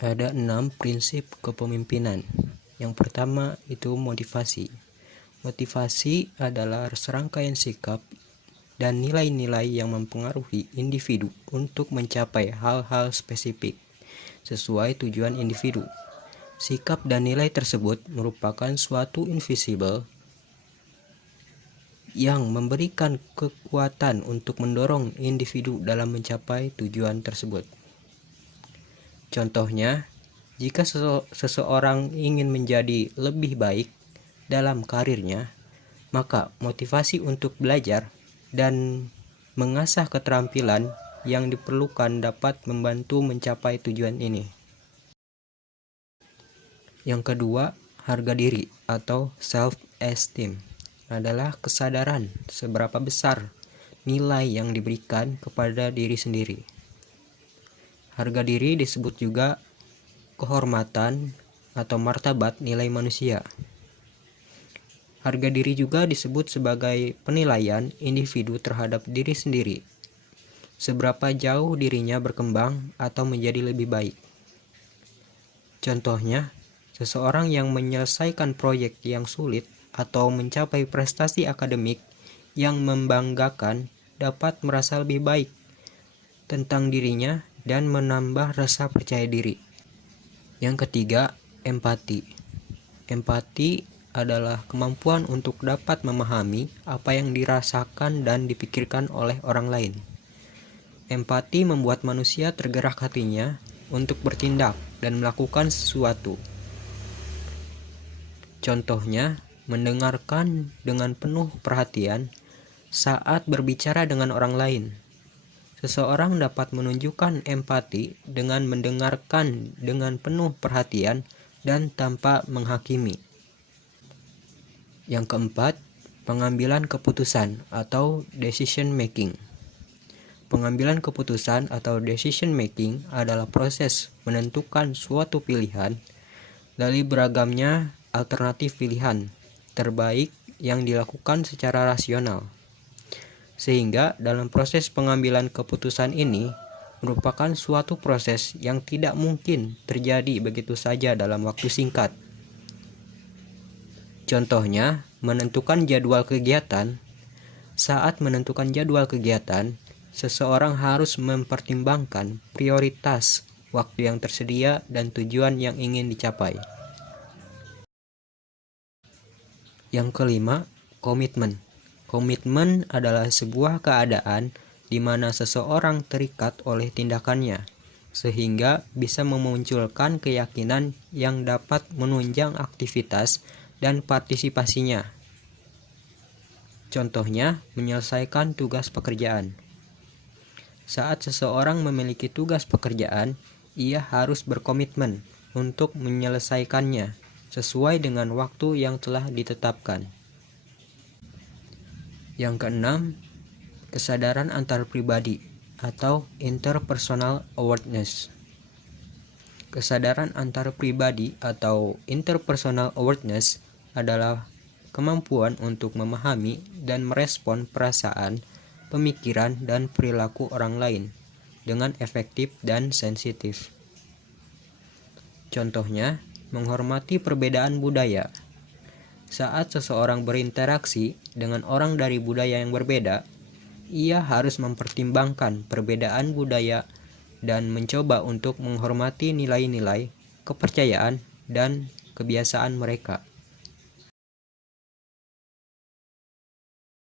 Ada 6 prinsip kepemimpinan. Yang pertama itu motivasi. Motivasi adalah serangkaian sikap dan nilai-nilai yang mempengaruhi individu untuk mencapai hal-hal spesifik sesuai tujuan individu. Sikap dan nilai tersebut merupakan suatu invisible yang memberikan kekuatan untuk mendorong individu dalam mencapai tujuan tersebut. Contohnya, jika seseorang ingin menjadi lebih baik dalam karirnya, maka motivasi untuk belajar dan mengasah keterampilan yang diperlukan dapat membantu mencapai tujuan ini. Yang kedua, harga diri atau self-esteem adalah kesadaran seberapa besar nilai yang diberikan kepada diri sendiri. Harga diri disebut juga kehormatan atau martabat nilai manusia. Harga diri juga disebut sebagai penilaian individu terhadap diri sendiri, seberapa jauh dirinya berkembang atau menjadi lebih baik. Contohnya, seseorang yang menyelesaikan proyek yang sulit atau mencapai prestasi akademik yang membanggakan dapat merasa lebih baik tentang dirinya dan menambah rasa percaya diri. Yang ketiga, empati. Empati adalah kemampuan untuk dapat memahami apa yang dirasakan dan dipikirkan oleh orang lain. Empati membuat manusia tergerak hatinya untuk bertindak dan melakukan sesuatu. Contohnya, mendengarkan dengan penuh perhatian saat berbicara dengan orang lain. Seseorang dapat menunjukkan empati dengan mendengarkan dengan penuh perhatian dan tanpa menghakimi. Yang keempat, pengambilan keputusan atau decision making. Pengambilan keputusan atau decision making adalah proses menentukan suatu pilihan dari beragamnya alternatif pilihan terbaik yang dilakukan secara rasional. Sehingga dalam proses pengambilan keputusan ini merupakan suatu proses yang tidak mungkin terjadi begitu saja dalam waktu singkat. Contohnya, menentukan jadwal kegiatan. Saat menentukan jadwal kegiatan, seseorang harus mempertimbangkan prioritas, waktu yang tersedia, dan tujuan yang ingin dicapai. Yang kelima, komitmen. Komitmen adalah sebuah keadaan di mana seseorang terikat oleh tindakannya, sehingga bisa memunculkan keyakinan yang dapat menunjang aktivitas dan partisipasinya. Contohnya, menyelesaikan tugas pekerjaan. Saat seseorang memiliki tugas pekerjaan, ia harus berkomitmen untuk menyelesaikannya sesuai dengan waktu yang telah ditetapkan. Yang keenam, kesadaran antar pribadi atau interpersonal awareness. Kesadaran antar pribadi atau interpersonal awareness adalah kemampuan untuk memahami dan merespon perasaan, pemikiran, dan perilaku orang lain dengan efektif dan sensitif. Contohnya, menghormati perbedaan budaya. Saat seseorang berinteraksi dengan orang dari budaya yang berbeda, ia harus mempertimbangkan perbedaan budaya dan mencoba untuk menghormati nilai-nilai, kepercayaan, dan kebiasaan mereka.